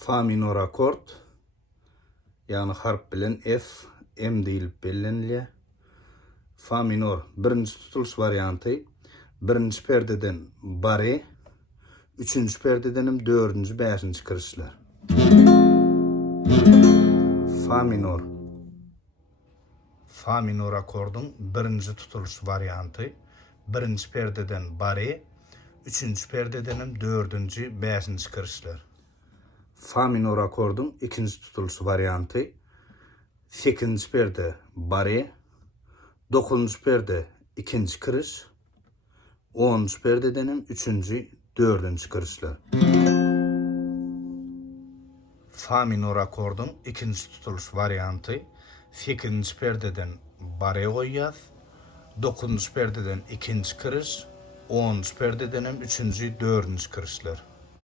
Fa minor akord, yani harp bilen F, M deyilip bellenilýär. Fa minor birinci tutuluş variantı. Birinci perdeden bare, üçüncü perdedenim dördüncü, beşinci kırışlar. Fa minor. Fa minor akordun birinci tutuluş variantı. Birinci perdeden bare, üçüncü perdedenim dördüncü, beşinci kırışlar. Fa minor akordun ikinci tutuluş variantı. 8. perde bare, 9. perde ikinci kırış, 10. perdedenim 3. 4. kırışlar. Fa minor akordun ikinci tutuluş variantı. 8. perdeden bare koyýas, 9. perdeden ikinci kırış, 10. perdedenim 3. 4. kırışlar.